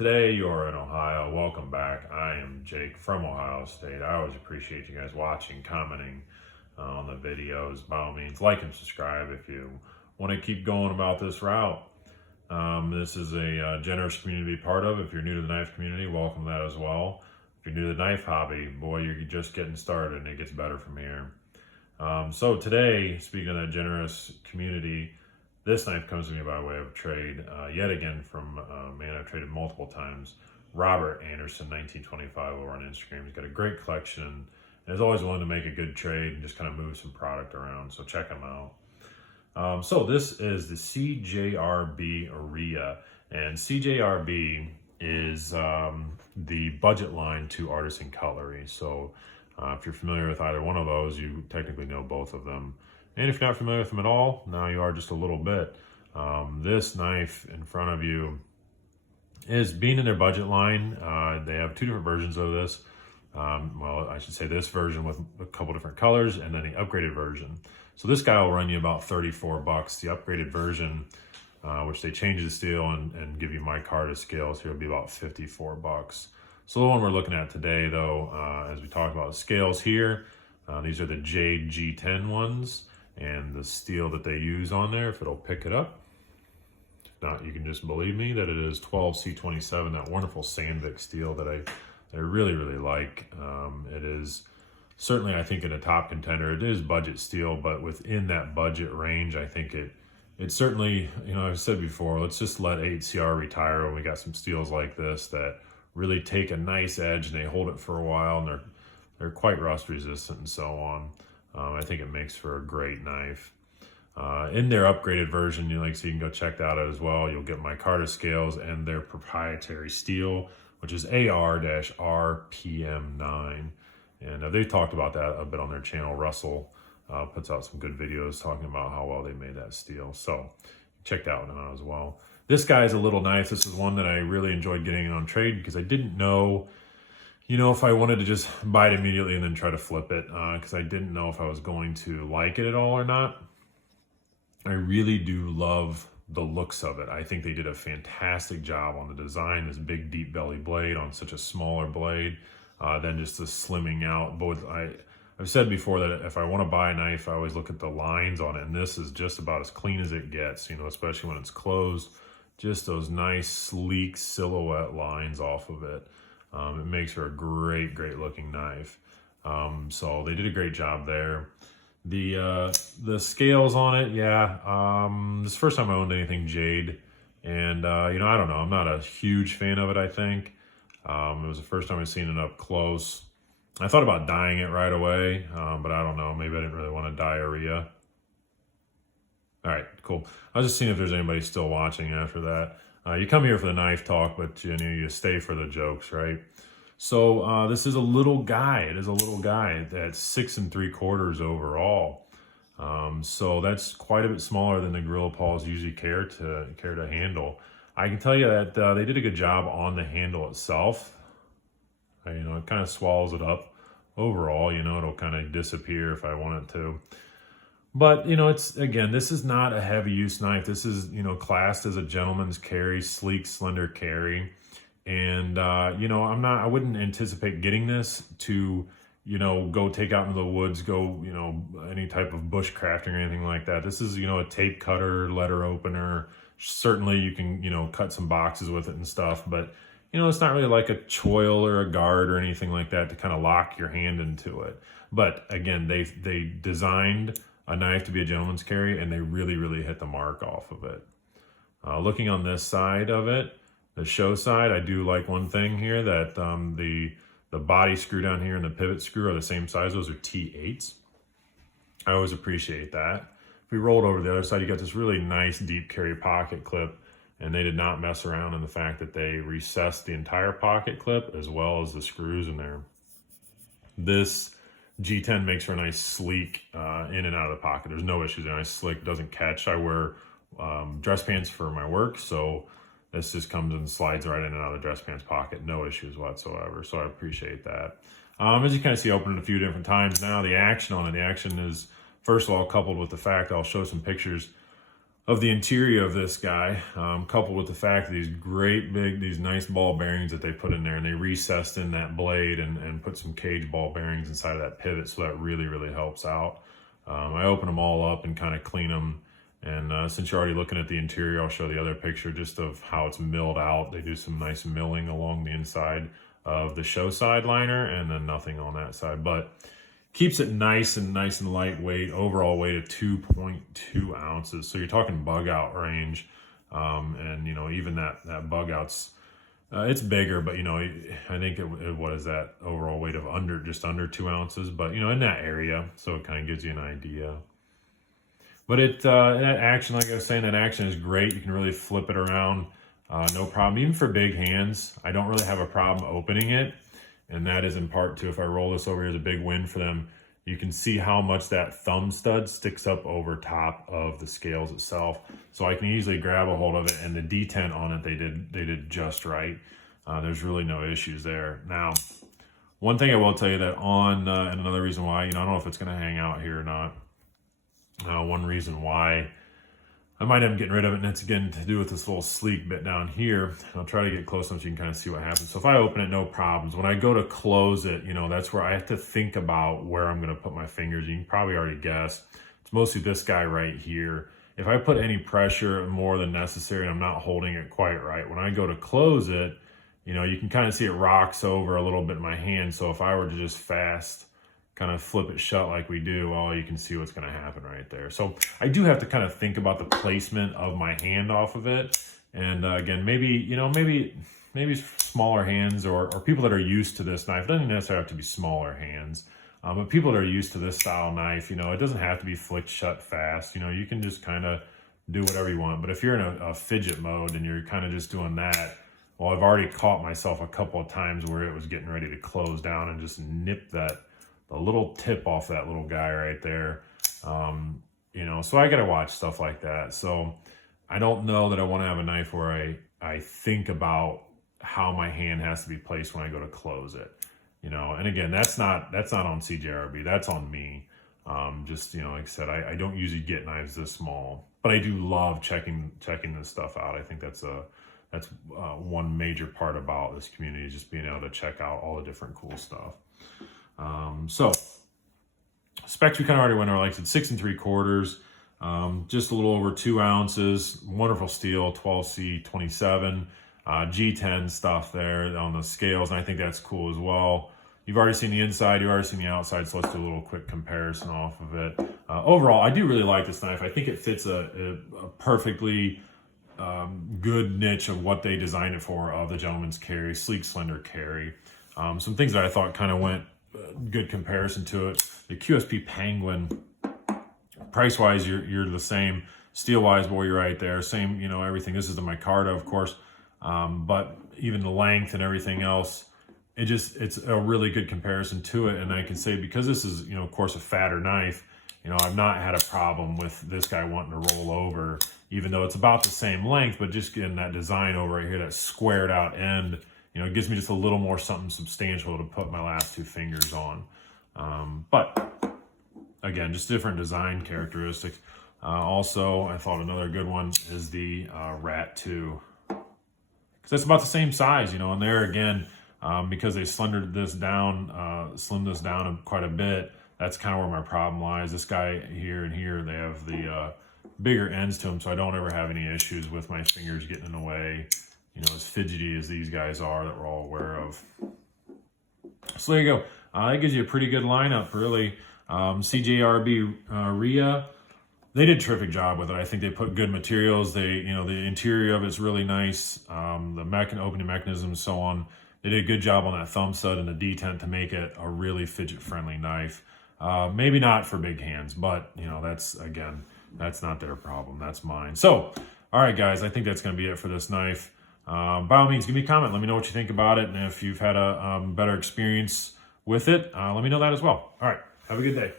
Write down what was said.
Today you're in Ohio. Welcome back. I am Jake from Ohio State. I always appreciate you guys watching, commenting on the videos. By all means, like and subscribe if you want to keep going about this route. This is a generous community to be part of. If you're new to the knife community, welcome that as well. If you're new to the knife hobby, boy, you're just getting started and it gets better from here. So today, speaking of that generous community, this knife comes to me by way of trade, yet again from a man I've traded multiple times, Robert Anderson, 1925, over on Instagram. He's got a great collection and is always willing to make a good trade and just kind of move some product around, so check him out. So this is the Cjrb Area, and Cjrb is the budget line to Artisan Cutlery. So if you're familiar with either one of those, you technically know both of them. And if you're not familiar with them at all, now you are just a little bit. This knife in front of you is being in their budget line. They have two different versions of this. Well, I should say this version with a couple different colors, and then the upgraded version. So this guy will run you about 34 bucks. The upgraded version, which they change the steel and give you micarta scales here, will be about 54 bucks. So the one we're looking at today, though, as we talked about scales here, these are the Jade G10 ones. And the steel that they use on there, if it'll pick it up. If not, you can just believe me that it is 12C27, that wonderful Sandvik steel that I really, really like. It is certainly, I think, in a top contender. It is budget steel, but within that budget range, I think it certainly, I've said before, let's just let Cjrb retire when we got some steels like this that really take a nice edge and they hold it for a while, and they're quite rust resistant and so on. I think it makes for a great knife. In their upgraded version, so you can go check that out as well. You'll get micarta scales and their proprietary steel, which is AR-RPM9. And they've talked about that a bit on their channel. Russell puts out some good videos talking about how well they made that steel. So check that one out as well. This guy is a little knife. This is one that I really enjoyed getting on trade because I didn't know if I wanted to just buy it immediately and then try to flip it, because I didn't know if I was going to like it at all or not. I really do love the looks of it. I think they did a fantastic job on the design, this big deep belly blade on such a smaller blade, then just the slimming out. Both I've said before that if I want to buy a knife, I always look at the lines on it, and this is just about as clean as it gets, especially when it's closed. Just those nice, sleek silhouette lines off of it. It makes for a great, great looking knife. So they did a great job there. The scales on it, yeah. This is the first time I owned anything Jade. And, I don't know. I'm not a huge fan of it, I think. It was the first time I've seen it up close. I thought about dyeing it right away, but I don't know. Maybe I didn't really want to dye Area. All right, cool. I was just seeing if there's anybody still watching after that. You come here for the knife talk, but you stay for the jokes, right? So this is a little guy. It is a little guy at 6 3/4 overall. So that's quite a bit smaller than the Gorilla Paws usually care to handle. I can tell you that they did a good job on the handle itself. It kind of swallows it up overall. It'll kind of disappear if I want it to. But, this is not a heavy use knife. This is, classed as a gentleman's carry, sleek, slender carry. And, I wouldn't anticipate getting this to, go take out into the woods, go, any type of bushcrafting or anything like that. This is, a tape cutter, letter opener. Certainly you can, cut some boxes with it and stuff, but, it's not really like a choil or a guard or anything like that to kind of lock your hand into it. But again, they designed a knife to be a gentleman's carry, and they really, really hit the mark off of it. Looking on this side of it, the show side, I do like one thing here, that the body screw down here and the pivot screw are the same size. Those are T8s. I always appreciate that. If we rolled over to the other side, you got this really nice deep carry pocket clip, and they did not mess around in the fact that they recessed the entire pocket clip as well as the screws in there. This G10 makes for a nice sleek in and out of the pocket. There's no issues. They're nice, slick, doesn't catch. I wear dress pants for my work, so this just comes and slides right in and out of the dress pants pocket. No issues whatsoever, so I appreciate that. As you kind of see, I opened it a few different times now. The action on it, the action is, first of all, coupled with the fact I'll show some pictures of the interior of this guy, coupled with the fact that these nice ball bearings that they put in there, and they recessed in that blade and put some cage ball bearings inside of that pivot, so that really, really helps out. I open them all up and kind of clean them, and since you're already looking at the interior, I'll show the other picture just of how it's milled out. They do some nice milling along the inside of the show side liner, and then nothing on that side, but keeps it nice and lightweight. Overall weight of 2.2 ounces. So you're talking bug out range. And you know, even that bug out's, it's bigger, but you know, I think what is that overall weight of just under 2 ounces, but you know, in that area. So it kind of gives you an idea. But that action, like I was saying, that action is great. You can really flip it around. No problem. Even for big hands, I don't really have a problem opening it. And that is in part too, if I roll this over here, is a big win for them. You can see how much that thumb stud sticks up over top of the scales itself. So I can easily grab a hold of it, and the detent on it, they did just right. There's really no issues there. Now, one thing I will tell you that and another reason why, you know, I don't know if it's going to hang out here or not. One reason why I might end up getting rid of it, and it's again to do with this little sleek bit down here. I'll try to get close enough so you can kind of see what happens. So if I open it, no problems. When I go to close it, you know, that's where I have to think about where I'm going to put my fingers. You can probably already guess. It's mostly this guy right here. If I put any pressure more than necessary and I'm not holding it quite right, when I go to close it, you know, you can kind of see it rocks over a little bit in my hand. So if I were to just fast kind of flip it shut like we do, well, you can see what's going to happen right there. So I do have to kind of think about the placement of my hand off of it. And again, maybe smaller hands or people that are used to this knife. It doesn't necessarily have to be smaller hands, but people that are used to this style knife, you know, it doesn't have to be flicked shut fast. You know, you can just kind of do whatever you want. But if you're in a fidget mode and you're kind of just doing that, well, I've already caught myself a couple of times where it was getting ready to close down and just nip the little tip off that little guy right there. You know, so I got to watch stuff like that. So I don't know that I want to have a knife where I think about how my hand has to be placed when I go to close it, you know. And again, that's not on Cjrb, that's on me. Just, you know, like I said, I don't usually get knives this small, but I do love checking this stuff out. I think that's one major part about this community, is just being able to check out all the different cool stuff. So specs we kind of already went over. Like I said, 6 3/4, just a little over 2 ounces, wonderful steel, 12C27, G10 stuff there on the scales. And I think that's cool as well. You've already seen the inside, you've already seen the outside. So let's do a little quick comparison off of it. Overall, I do really like this knife. I think it fits a perfectly good niche of what they designed it for, of the gentleman's carry, sleek, slender carry. Some things that I thought kind of went good comparison to it. The QSP Penguin, price-wise, you're the same. Steel-wise, boy, you're right there. Same, you know, everything. This is the micarta, of course, but even the length and everything else, it's a really good comparison to it. And I can say, because this is, you know, of course, a fatter knife, you know, I've not had a problem with this guy wanting to roll over, even though it's about the same length, but just getting that design over right here, that squared out end, you know, it gives me just a little more something substantial to put my last 2 fingers on. But again, just different design characteristics. Also, I thought another good one is the Rat 2, because that's about the same size, you know. And there again, because they slimmed this down quite a bit, that's kind of where my problem lies. This guy here and here, they have the bigger ends to them, so I don't ever have any issues with my fingers getting in the way, you know, as fidgety as these guys are that we're all aware of. So there you go. That gives you a pretty good lineup, really. Cjrb RIA, they did a terrific job with it. I think they put good materials. The interior of it's really nice. The opening mechanism, so on. They did a good job on that thumb stud and the detent to make it a really fidget-friendly knife. Maybe not for big hands, but you know, that's not their problem. That's mine. So, all right, guys, I think that's going to be it for this knife. By all means, give me a comment. Let me know what you think about it. And if you've had a better experience with it, let me know that as well. All right. Have a good day.